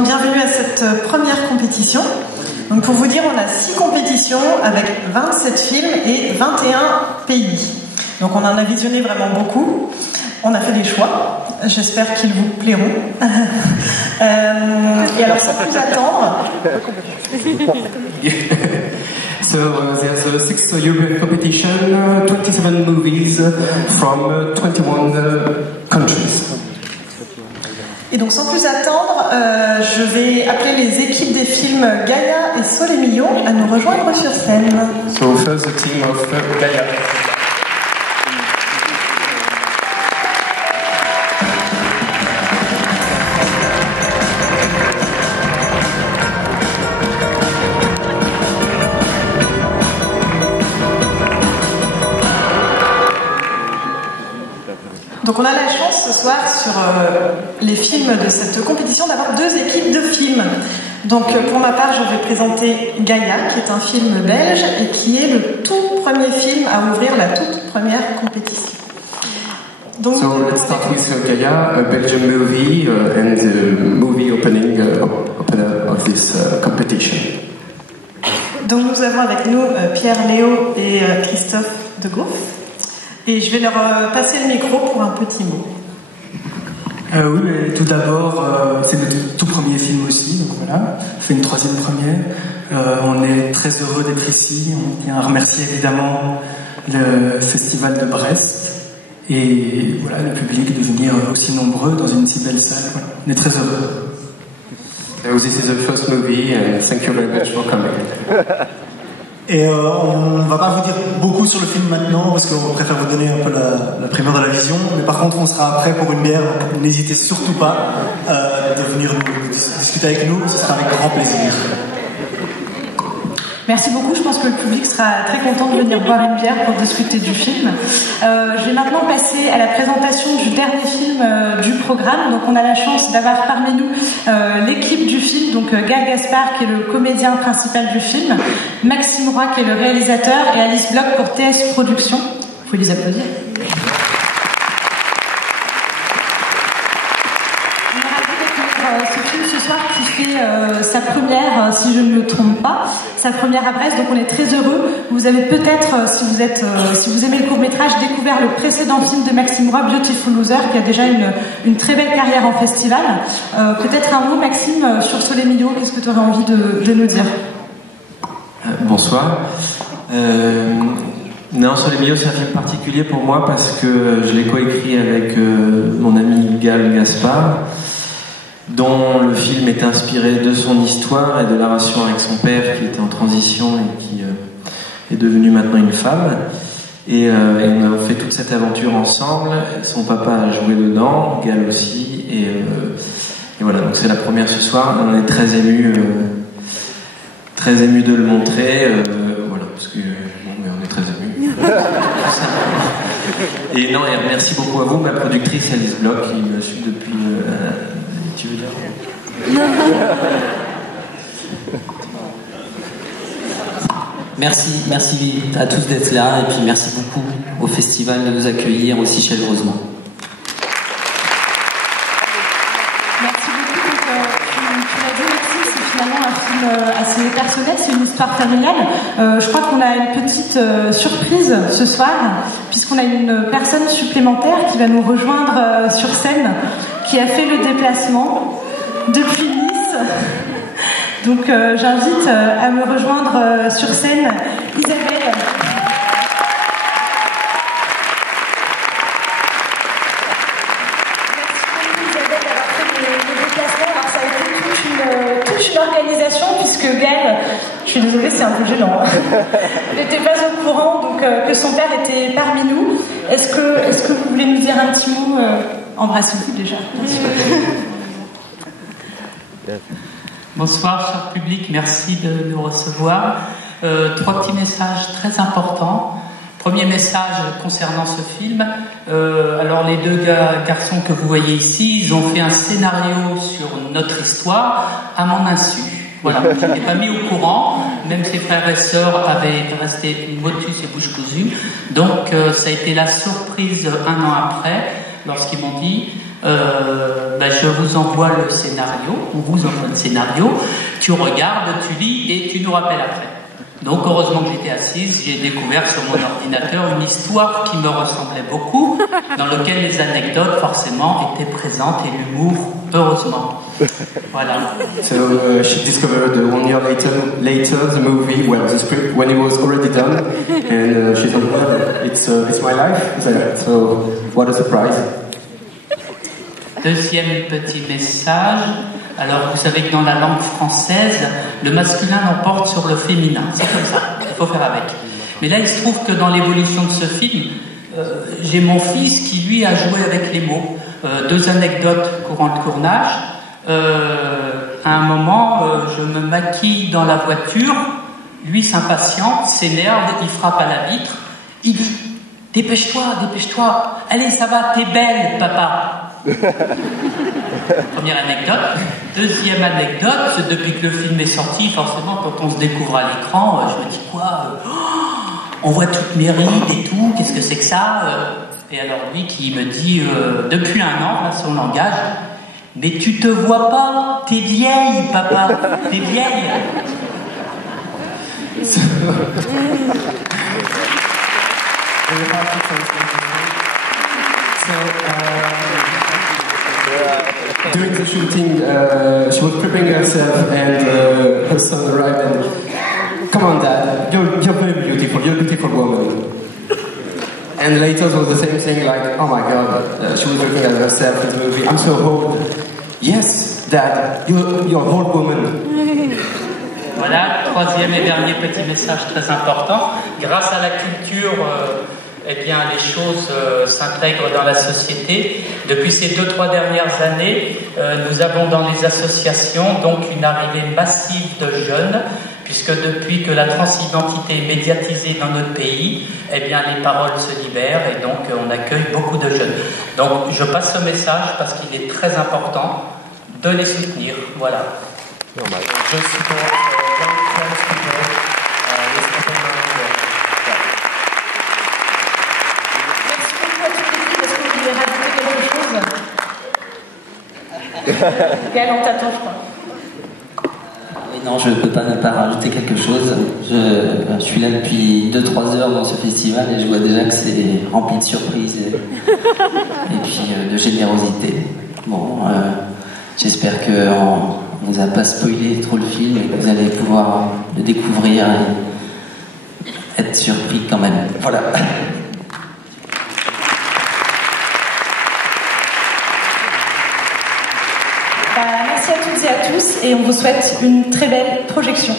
donc bienvenue à cette première compétition. Donc pour vous dire, on a 6 compétitions avec 27 films et 21 pays. Donc on en a visionné vraiment beaucoup. On a fait des choix. J'espère qu'ils vous plairont. Et alors sans plus attendre... So there's a 6 European competition, 27 movies from 21 countries. Et donc sans plus attendre, je vais appeler les équipes des films Gaïa et Solemillo à nous rejoindre sur scène. So first the team of Gaïa. Donc on a la chance ce soir sur les films de cette compétition d'avoir 2 équipes de films. Donc pour ma part, je vais présenter Gaïa, qui est un film belge et qui est le tout premier film à ouvrir la toute première compétition. Donc, so let's start with Gaïa, a Belgian movie and the movie opening opener of this competition. Donc nous avons avec nous Pierre Léo et Christophe de Gauff. Et je vais leur passer le micro pour un petit mot. Oui, mais tout d'abord, c'est notre tout premier film aussi, donc voilà, on fait une 3e première. On est très heureux d'être ici. On tient à remercier évidemment le Festival de Brest et voilà, le public de venir aussi nombreux dans une si belle salle. Voilà. On est très heureux. This is the first movie and thank you very much for coming. Et on ne va pas vous dire beaucoup sur le film maintenant parce qu'on préfère vous donner un peu la primeur de la vision, mais par contre on sera prêt pour une bière, donc n'hésitez surtout pas de venir discuter avec nous, ce sera avec grand plaisir. Merci beaucoup, je pense que le public sera très content de venir boire une bière pour discuter du film. Je vais maintenant passer à la présentation du dernier film du programme. Donc on a la chance d'avoir parmi nous l'équipe du film, donc Gaël Gaspard qui est le comédien principal du film, Maxime Roy qui est le réalisateur et Alice Bloch pour TS Productions. Vous pouvez les applaudir. Ce film ce soir qui fait sa première, si je ne me trompe pas, sa première à Brest, donc on est très heureux. Vous avez peut-être, si vous aimez le court-métrage, découvert le précédent film de Maxime Roy, Beautiful Loser, qui a déjà une très belle carrière en festival. Peut-être un mot, Maxime, sur Solemillo, qu'est-ce que tu aurais envie de nous dire? Bonsoir. Non, Solemillo, c'est un film particulier pour moi parce que je l'ai coécrit avec mon ami Gaël Gaspard, dont le film est inspiré de son histoire et de la relation avec son père qui était en transition et qui est devenu maintenant une femme. Et on a fait toute cette aventure ensemble. Son papa a joué dedans, Gaël aussi. Et voilà, donc c'est la première ce soir. On est très émus de le montrer. Voilà, parce que bon, mais on est très émus. Et non, et merci beaucoup à vous, ma productrice Alice Bloch, qui me suit depuis. Tu veux dire? Merci à tous d'être là et puis merci beaucoup au festival de nous accueillir aussi chaleureusement. Merci beaucoup. Donc, tu l'as dit, Maxime, c'est finalement un film assez personnel, c'est une histoire familiale. Je crois qu'on a une petite surprise ce soir, puisqu'on a une personne supplémentaire qui va nous rejoindre sur scène, qui a fait le déplacement depuis Nice. Donc j'invite à me rejoindre sur scène Isabelle. Organisation, puisque Gaël, je suis désolée, c'est un peu gênant, n'était pas au courant donc, que son père était parmi nous. Est-ce que vous voulez nous dire un petit mot? Embrassez-vous déjà. Bonsoir, cher public, merci de nous recevoir. 3 petits messages très importants. Premier message concernant ce film. Alors les 2 garçons que vous voyez ici, ils ont fait un scénario sur notre histoire à mon insu. Voilà, je n'étais pas mis au courant, même ses frères et sœurs avaient resté motus et bouche cousue. Donc ça a été la surprise 1 an après, lorsqu'ils m'ont dit je vous envoie le scénario, on vous envoie le scénario, tu regardes, tu lis et tu nous rappelles après. Donc heureusement que j'étais assise, j'ai découvert sur mon ordinateur une histoire qui me ressemblait beaucoup, dans laquelle les anecdotes forcément étaient présentes et l'humour, heureusement. Voilà. So she discovered 1 year later the movie, well, the script, when it was already done, and she thought, well, it's my life. So what a surprise. Deuxième petit message. Alors, vous savez que dans la langue française, le masculin l'emporte sur le féminin. C'est comme ça, il faut faire avec. Mais là, il se trouve que dans l'évolution de ce film, j'ai mon fils qui, lui, a joué avec les mots. 2 anecdotes courant le tournage. À un moment, je me maquille dans la voiture. Lui s'impatiente, s'énerve, il frappe à la vitre. Il dit « Dépêche-toi, dépêche-toi. Allez, ça va, t'es belle, papa. » Première anecdote. Deuxième anecdote, c'est depuis que le film est sorti, forcément, quand on se découvre à l'écran, je me dis quoi on voit toutes mes rides et tout, qu'est-ce que c'est que ça Et alors lui qui me dit, depuis 1 an, là, son langage, mais tu te vois pas, t'es vieille, papa, t'es vieille. During the shooting, she was preparing herself, and her son arrived and, come on, Dad, you're very beautiful, you're a beautiful woman. And later it was the same thing, like, oh my God, she was looking at herself in the movie, I'm so old. Yes, Dad, you're an old woman. Voilà, troisième et dernier petit message très important. Grâce à la culture, eh bien, les choses s'intègrent dans la société. Depuis ces 2-3 dernières années, nous avons dans les associations donc une arrivée massive de jeunes, puisque depuis que la transidentité est médiatisée dans notre pays, eh bien, les paroles se libèrent et donc on accueille beaucoup de jeunes. Donc je passe ce message parce qu'il est très important de les soutenir. Voilà. Je support trans people with open mind. Merci beaucoup à toutes les filles. Est-ce que vous voulez rajouter quelque chose? Gaëlle, on t'attend, je crois. Oui, non, je ne peux pas ne pas rajouter quelque chose. Je suis là depuis 2-3 heures dans ce festival et je vois déjà que c'est rempli de surprises et puis de générosité. Bon, j'espère qu'on ne vous a pas spoilé trop le film et que vous allez pouvoir le découvrir et être surpris quand même. Voilà. Merci à toutes et à tous et on vous souhaite une très belle projection.